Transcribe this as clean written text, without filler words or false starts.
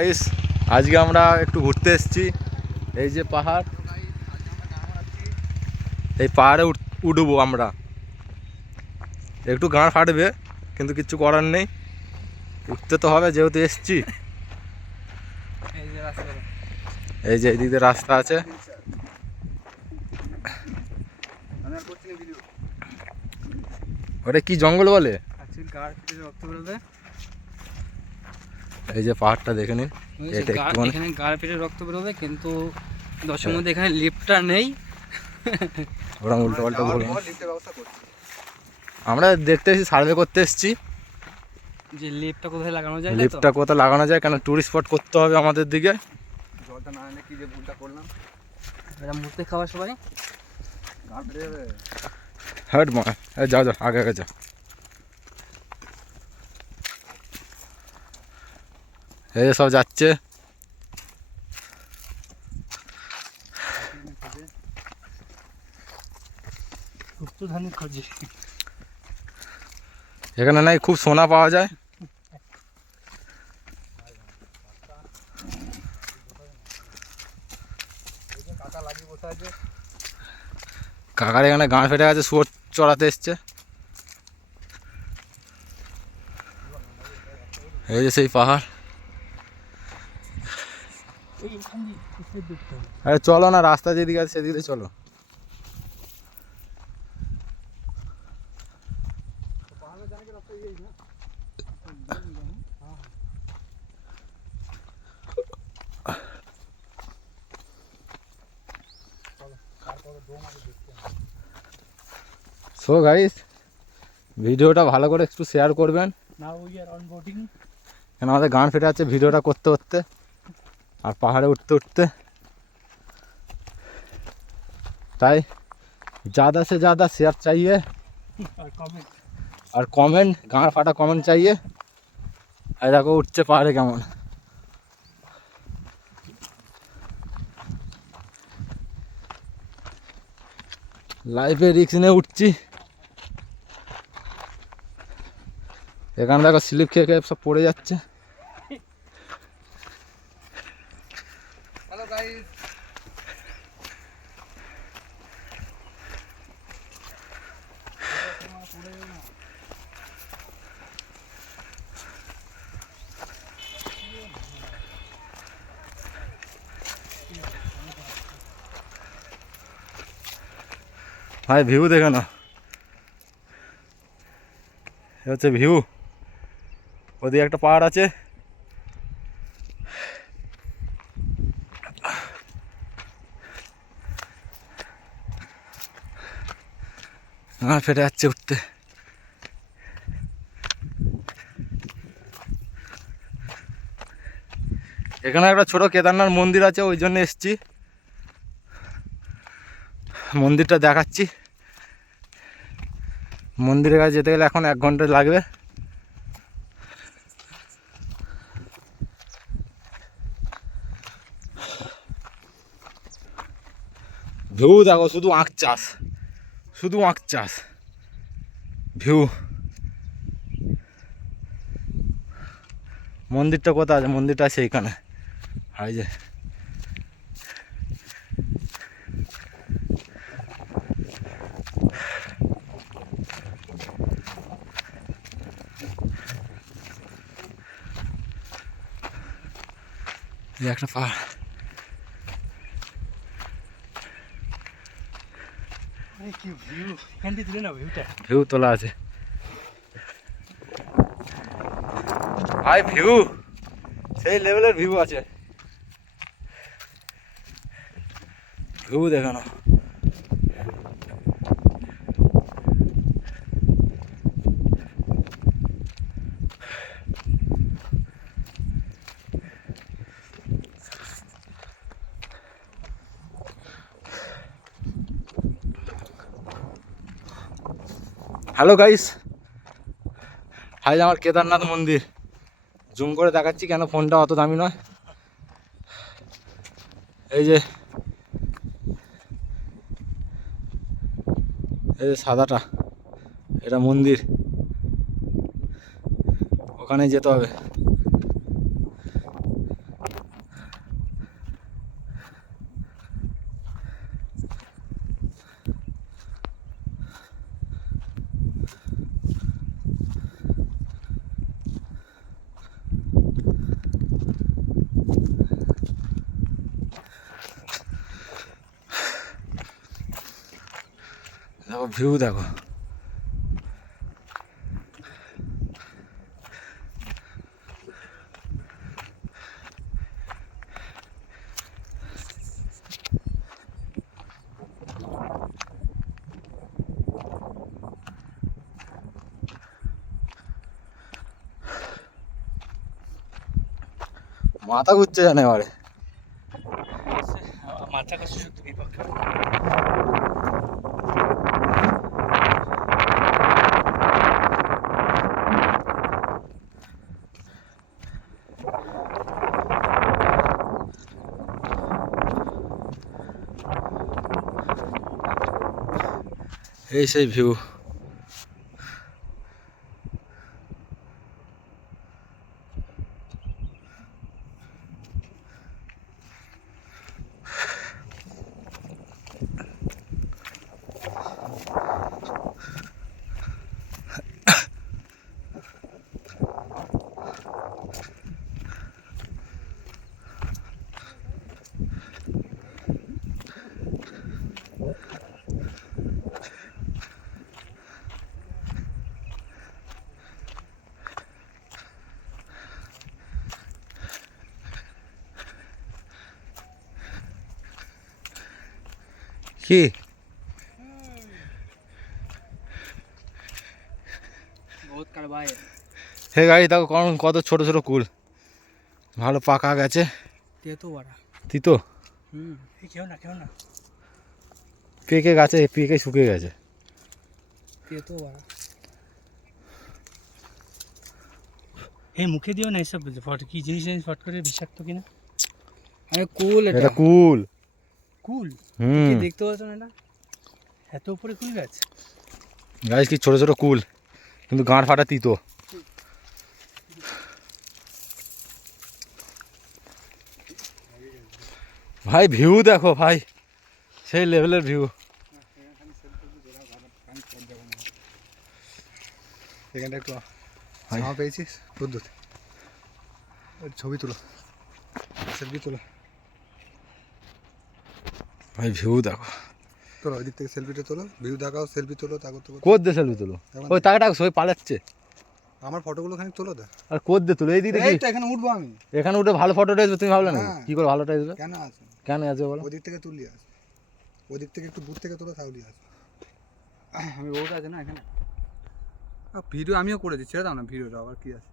গাইস, আজকে আমরা একটু ঘুরতে এসেছি। এই যে পাহাড়, এই পাহাড়ে উঠবো আমরা। একটু গাঁড় ফাটবে, কিন্তু কিচ্ছু করার নেই, উঠতে তো হবে যেহেতু এসছি। এই যে এইদিকে রাস্তা আছে। ওটা কি জঙ্গল বলে? এই যে পাহাড়টা দেখে নিন, এটা একটুখানি এখানে গাড় পেটে রক্ত বেরোবে, কিন্তু দশের মধ্যে এখানে লিফটটা নেই। ওরা উল্টো পাল্টা বলবো। আমরা দেখতে এসেছি, সার্ভে করতে এসেছি যে লিফটটা কোথায় লাগানো যায়, লিফটটা কোথায় লাগানো যায়, কেন টুরিস্ট স্পট করতে হবে আমাদের দিকে। জলটা না এনে কি যে ভুলটা করলাম। এটা মুহূর্তে খাওয়া সবাই গাড় পেটে যাবে। হ্যাঁ মা, যাও যাও, আগে আগে যাও। এই সব যাচ্ছে। এখানে নাই খুব সোনা পাওয়া যায়। কাকার এখানে গাঁড় ফেটে গেছে, শুয়োর চড়াতে এসছে। এই যে সেই পাহাড়। আরে চলো না, রাস্তা যেদিকে আছে সেদিকে চলো। সো গাইস, ভিডিওটা ভালো করে একটু শেয়ার করবেন, কেন আমাদের গান ফেটে যাচ্ছে ভিডিওটা করতে করতে আর পাহাড়ে উঠতে উঠতে। তাই ज़्यादा से ज़्यादा शेयर चाहिए और कमेंट, गाँड फाटा कमेंट चाहिए। আর দেখো উঠছে পাহাড়ে কেমন। লাইফে রিস্ক নিয়ে উঠছি। এখানে দেখো স্লিপ খেয়ে খেয়ে সব পড়ে যাচ্ছে। হ্যালো গাইস, ভাই ভিউ দেখে না, এ হচ্ছে ভিউ। ওদিকে একটা পাহাড় আছে। আমার ফেটে যাচ্ছে উঠতে। এখানে একটা ছোট কেদারনাথ মন্দির আছে, ওই জন্য এসছি, মন্দিরটা দেখাচ্ছি। মন্দিরের কাছে যেতে গেলে এখন 1 ঘন্টা লাগবে। ভিউ দেখো, শুধু আখ চাষ, শুধু আখ চাষ। ভিউ। মন্দিরটা কোথায় আছে? মন্দিরটা আছে এইখানে। এই যে একটা পাহাড়। ভিউ তোলা আছে ভাই, ভিউ সেই লেভেলের ভিউ আছে। ভিউ দেখানো। হ্যালো গাইস, হাই আমার কেদারনাথ মন্দির। জুম করে দেখাচ্ছি, কেন ফোনটা অত দামি নয়। এই যে এই যে সাদাটা, এটা মন্দির, ওখানে যেতে হবে। ভিউ দেখো। মাথা ঘুরছে জানে এবারে। মাধ্যাকর্ষণ শক্তি বিপক্ষে। এই সেই ভিউ। কি বহুত কারবাই। হে গাড়ি দেখো কত ছোট ছোট কুল, ভালো পাকা গেছে। তেতো বড়া তিতো কেউ না পেকে গাছে, পেকে শুকিয়ে গেছে। তেতো বড়া। এই মুখে দিও না এসব ফট, কি জিনিস জানিস ফট করে বিষাক্ত কিনা। আরে কুল, এটা কুল। কুল হুম, কি দেখতে পাচ্ছ না এটা? এত উপরে কুল গাছ। গাছ কি ছোট ছোট কুল, কিন্তু গাঁড় ফাটা তিতো। ভাই ভিউ দেখো ভাই, সেই লেভেলের ভিউ। এখানটা একটু জামা পেয়েছিস বুদ্ধ, ছবি তুলো, সেলফি তোলো, ভাই ভিউ দেখো। তোলো ওই দিক থেকে সেলফিটা তোলো, ভিউ দেখাও, সেলফি তোলো, তা করতে করতে। কোদ দে সেলফি তুলো, ওই তাকে টাকা সবাই পালাচ্ছে। আমার ফটোগুলো খানিক তোলো দে। আর কোদ দে তুলো, এই দিকে দেখি এইটা এখানে উঠবো আমি। এখানে উঠে ভালো ফটোটা আসবে, তুমি ভাবলে না হ্যাঁ। কি করে ভালোটা আসবে? কেন আসবে? কেন আসবে বলো? ওই দিক থেকে তুললি আসবে, ওই দিক থেকে একটু দূর থেকে তোলো তাহলেই আসবে। আমি রোড আছে না এখানে, ভিডিও আমিও করেছি, ছেড়ে দাও না ভিডিওটা, আবার কি আছে।